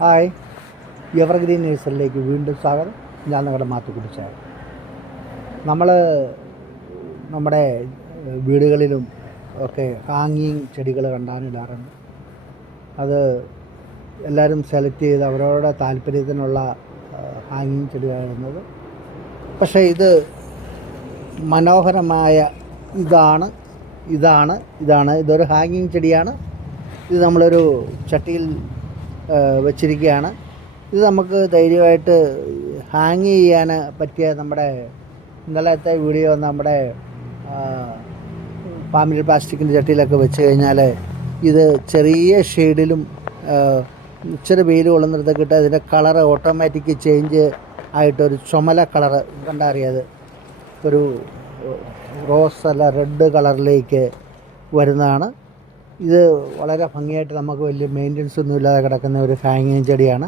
Hi. Evergreen നേഴ്സറിലേക്ക് വീണ്ടും സ്വാഗതം. ഞാൻ നിങ്ങളുടെ മാത്തു കുടിച്ചാൽ. നമ്മൾ നമ്മുടെ വീടുകളിലും ഒക്കെ ഹാങ്ങിങ് ചെടികൾ കണ്ടാനിടാറുണ്ട് അത് എല്ലാവരും സെലക്ട് ചെയ്ത് അവരവരുടെ താല്പര്യത്തിനുള്ള ഹാങ്ങിങ് ചെടിയായിരുന്നത് പക്ഷേ ഇത് മനോഹരമായ ഇതാണ് ഇതാണ് ഇതാണ്. ഇതൊരു ഹാങ്ങിങ് ചെടിയാണ്. ഇത് നമ്മളൊരു ചട്ടിയിൽ വെച്ചിരിക്കുകയാണ്. ഇത് നമുക്ക് ധൈര്യമായിട്ട് ഹാങ് ചെയ്യാൻ പറ്റിയ നമ്മുടെ ഇന്നലത്തെ വീഡിയോ നമ്മുടെ ഫാമിലി പ്ലാസ്റ്റിക്കിന്റെ ചട്ടിയിലൊക്കെ വെച്ച് കഴിഞ്ഞാൽ ഇത് ചെറിയ ഷെയ്ഡിലും ഇച്ചിരി വെയിൽ കൊള്ളുന്നിടത്തൊക്കെ ഇട്ട് അതിന്റെ കളറ് ഓട്ടോമാറ്റിക് ചേഞ്ച് ആയിട്ടൊരു ചുമല കളറ് കണ്ടറിയാത് ഒരു റോസ് അല്ല റെഡ് കളറിലേക്ക് വരുന്നതാണ്. ഇത് വളരെ ഭംഗിയായിട്ട് നമുക്ക് വലിയ മെയിന്റനൻസ് ഒന്നും ഇല്ലാതെ കിടക്കുന്ന ഒരു ഹാങ്ങിങ് ചെടിയാണ്.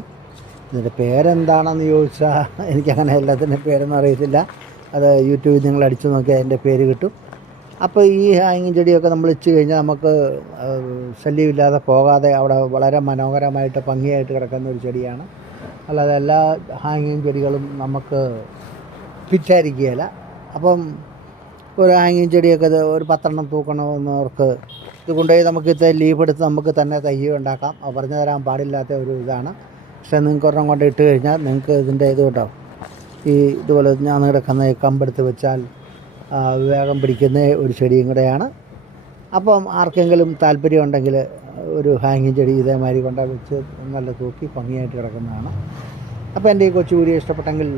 ഇതിന്റെ പേരെന്താണെന്ന് ചോദിച്ചാൽ എനിക്കങ്ങനെ എല്ലാത്തിന്റെ പേരൊന്നും അറിയത്തില്ല. അത് യൂട്യൂബിൽ നിങ്ങൾ അടിച്ചു നോക്കിയാൽ അതിന്റെ പേര് കിട്ടും. അപ്പോൾ ഈ ഹാങ്ങിങ് ചെടിയൊക്കെ നമ്മൾ ഇച്ച് കഴിഞ്ഞാൽ നമുക്ക് ശല്യമില്ലാതെ പോകാതെ അവിടെ വളരെ മനോഹരമായിട്ട് ഭംഗിയായിട്ട് കിടക്കുന്ന ഒരു ചെടിയാണ്. അല്ലാതെ എല്ലാ ഹാങ്ങിങ് ചെടികളും നമുക്ക് ഫിറ്റായിരിക്കുകയില്ല അപ്പം ഒരു ഹാങ്ങിങ് ചെടിയൊക്കെ ഒരു പത്തെണ്ണം തൂക്കണമെന്നവർക്ക് ഇത് കൊണ്ടുപോയി നമുക്ക് ഇത് ലീവ് എടുത്ത് നമുക്ക് തന്നെ തയ്യ ഉണ്ടാക്കാം. അത് പറഞ്ഞു തരാൻ പാടില്ലാത്ത ഒരു ഇതാണ്. പക്ഷേ നിങ്ങൾക്ക് ഒരെണ്ണം കൊണ്ട് ഇട്ട് കഴിഞ്ഞാൽ നിങ്ങൾക്ക് ഇതിന്റെ ഇത് കേട്ടോ ഈ ഇതുപോലെ ഞാൻ കിടക്കുന്ന കമ്പെടുത്ത് വെച്ചാൽ വേഗം പിടിക്കുന്ന ഒരു ചെടിയും കൂടെയാണ്. അപ്പം ആർക്കെങ്കിലും താല്പര്യം ഉണ്ടെങ്കിൽ ഒരു ഹാങ്ങിങ് ചെടി ഇതേമാതിരി കൊണ്ട വെച്ച് നല്ല തൂക്കി ഭംഗിയായിട്ട് കിടക്കുന്നതാണ്. അപ്പോൾ എന്റെ ഈ കൊച്ചു വീഡിയോ ഇഷ്ടപ്പെട്ടെങ്കിൽ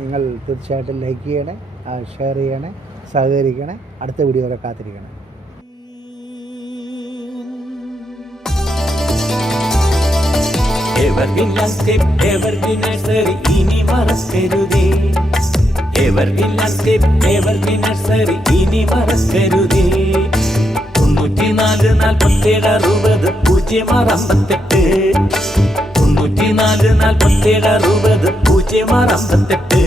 നിങ്ങൾ തീർച്ചയായിട്ടും ലൈക്ക് ചെയ്യണേ. ഷെയർ ചെയ്യണേ സഹകരിക്കണേ അടുത്ത വീഡിയോ വരെ കാത്തിരിക്കണേ. എവർഗ്രീൻ നാല് എവർഗ്രീൻ നഴ്സറി ഇനി നഴ്സറി ഇനി നാൽപ്പത്തേഴ് അറുപത് പൂജ്യം ആറ് അറുപത് പൂജ്യം ആറ് അമ്പത്തെട്ട്